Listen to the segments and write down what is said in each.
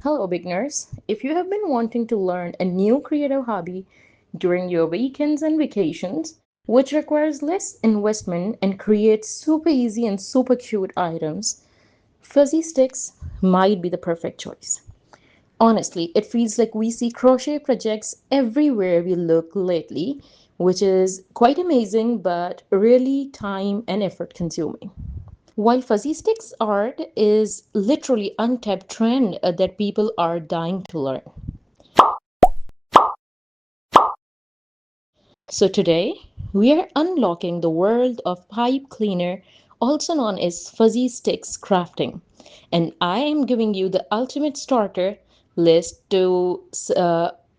Hello, beginners. If you have been wanting to learn a new creative hobby during your weekends and vacations, which requires less investment and creates super easy and super cute items, fuzzy sticks might be the perfect choice. Honestly, it feels like we see crochet projects everywhere we look lately, which is quite amazing but really time and effort consuming. While fuzzy sticks art is literally untapped trend that people are dying to learn. So today we are unlocking the world of pipe cleaner, also known as fuzzy sticks crafting, and I am giving you the ultimate starter list to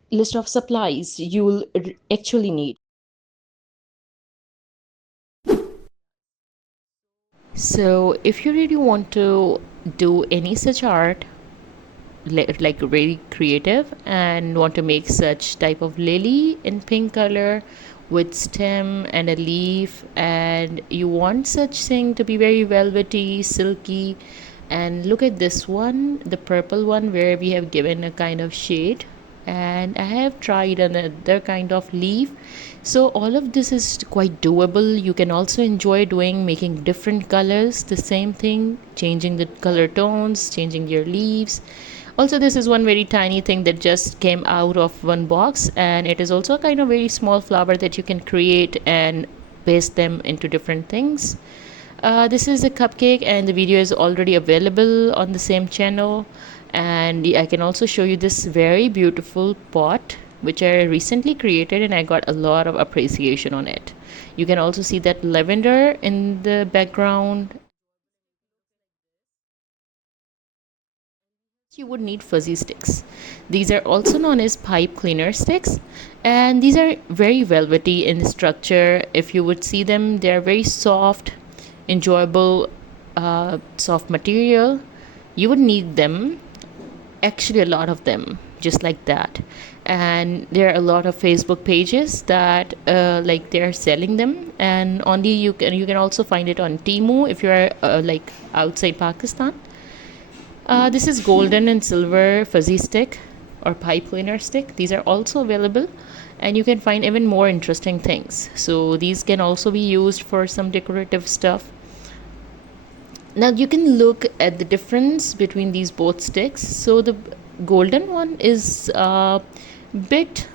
list of supplies you'll actually need. So if you really want to do any such art, like really creative and want to make such type of lily in pink color with stem and a leaf, and you want such thing to be very velvety, silky, and look at this one, the purple one, where we have given a kind of shade, and I have tried another kind of leaf. So all of this is quite doable. You can also enjoy doing making different colors, the same thing, changing the color tones, changing your leaves. Also, this is one very tiny thing that just came out of one box, and it is also a kind of very small flower that you can create and paste them into different things. This is a cupcake, and the video is already available on the same channel. And I can also show you this very beautiful pot which I recently created, and I got a lot of appreciation on it. You can also see that lavender in the background. You would need fuzzy sticks. These are also known as pipe cleaner sticks, and these are very velvety in structure. If you would see them, they are very soft, enjoyable, soft material. You would need them, actually, a lot of them, just like that. And there are a lot of Facebook pages that like they are selling them, and only you can also find it on Temu if you are like outside Pakistan. This is golden and silver fuzzy stick or pipe cleaner stick. These are also available, and you can find even more interesting things. So these can also be used for some decorative stuff. Now you can look at the difference between these both sticks. So the golden one is a bit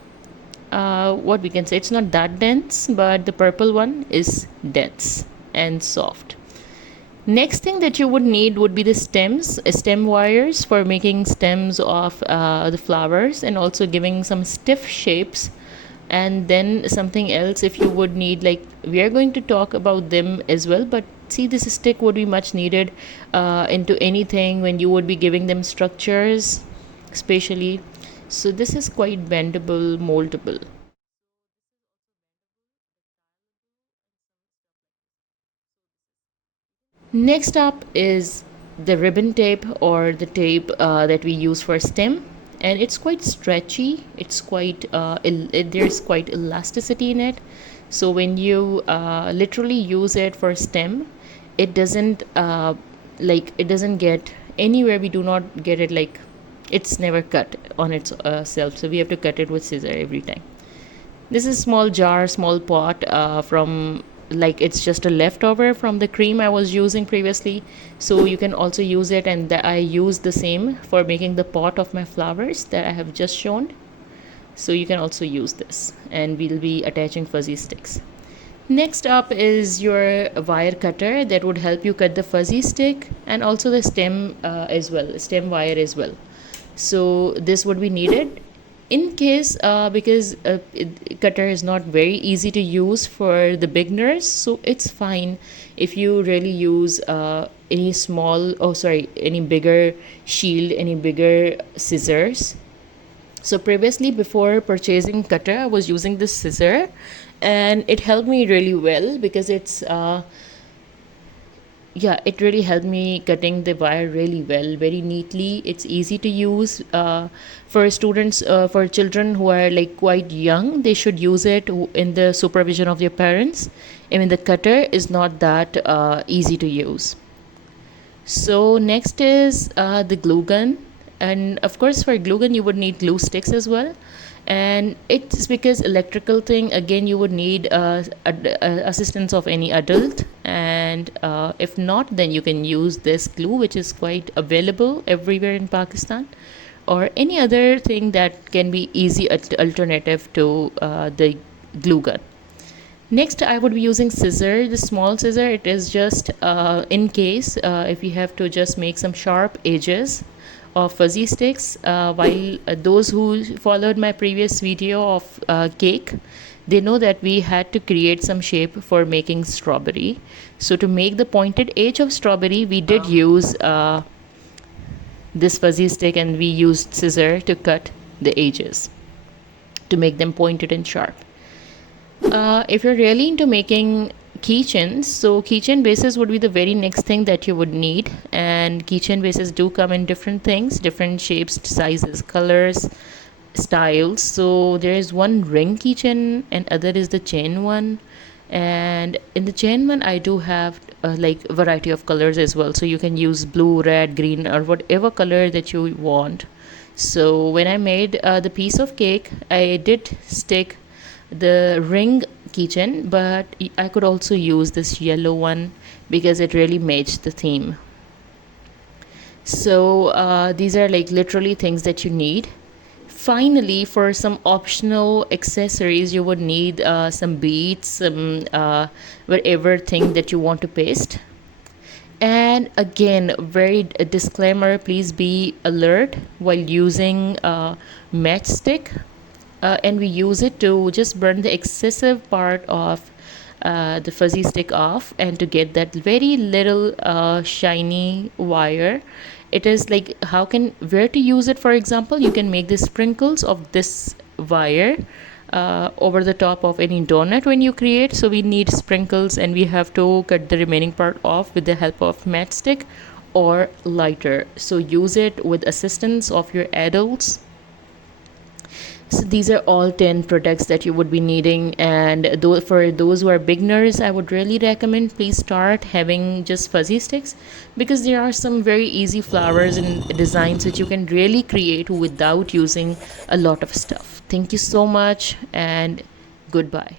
what we can say, it's not that dense, but the purple one is dense and soft. Next thing that you would need would be the stem wires for making stems of the flowers and also giving some stiff shapes. And then something else, if you would need, like we are going to talk about them as well, but see, this stick would be much needed into anything when you would be giving them structures, especially. So this is quite bendable, moldable. Next up is the ribbon tape or the tape that we use for stem, and it's quite stretchy. It's quite there's quite elasticity in it. So when you literally use it for stem, it doesn't it doesn't get anywhere. We do not get it, like it's never cut on its self. So we have to cut it with scissor every time. This is small jar, small pot from, like it's just a leftover from the cream I was using previously. So you can also use it, and I use the same for making the pot of my flowers that I have just shown. So you can also use this, and we'll be attaching fuzzy sticks. Next up is your wire cutter that would help you cut the fuzzy stick and also the stem as well, stem wire as well. So this would be needed in case because cutter is not very easy to use for the beginners, so it's fine if you really use any small, oh sorry, any bigger shield, any bigger scissors. So previously, before purchasing cutter, I was using this scissor, and it helped me really well because it's yeah, it really helped me cutting the wire really well, very neatly. It's easy to use for students, for children who are like quite young. They should use it in the supervision of their parents. I mean, the cutter is not that easy to use. So next is the glue gun. And of course for glue gun you would need glue sticks as well. And it's because electrical thing, again you would need assistance of any adult. And if not, then you can use this glue, which is quite available everywhere in Pakistan, or any other thing that can be easy alternative to the glue gun. Next, I would be using scissor, the small scissor. It is just in case if you have to just make some sharp edges of fuzzy sticks. While those who followed my previous video of cake, they know that we had to create some shape for making strawberry. So to make the pointed edge of strawberry, we did use this fuzzy stick, and we used scissor to cut the edges to make them pointed and sharp. If you're really into making keychains, so keychain bases would be the very next thing that you would need. And keychain bases do come in different things, different shapes, sizes, colors, styles. So there is one ring keychain and other is the chain one. And in the chain one I do have like a variety of colors as well, so you can use blue, red, green, or whatever color that you want. So when I made the piece of cake, I did stick the ring keychain, but I could also use this yellow one because it really matched the theme. So these are like literally things that you need. Finally, for some optional accessories, you would need some beads, some whatever thing that you want to paste. And again, very a disclaimer, please be alert while using matchstick. And we use it to just burn the excessive part of the fuzzy stick off, and to get that very little shiny wire. It is like where to use it. For example, you can make the sprinkles of this wire over the top of any donut when you create. So we need sprinkles, and we have to cut the remaining part off with the help of matchstick or lighter. So use it with assistance of your adults. So these are all 10 products that you would be needing. And for those who are beginners, I would really recommend please start having just fuzzy sticks, because there are some very easy flowers and designs which you can really create without using a lot of stuff. Thank you so much, and goodbye.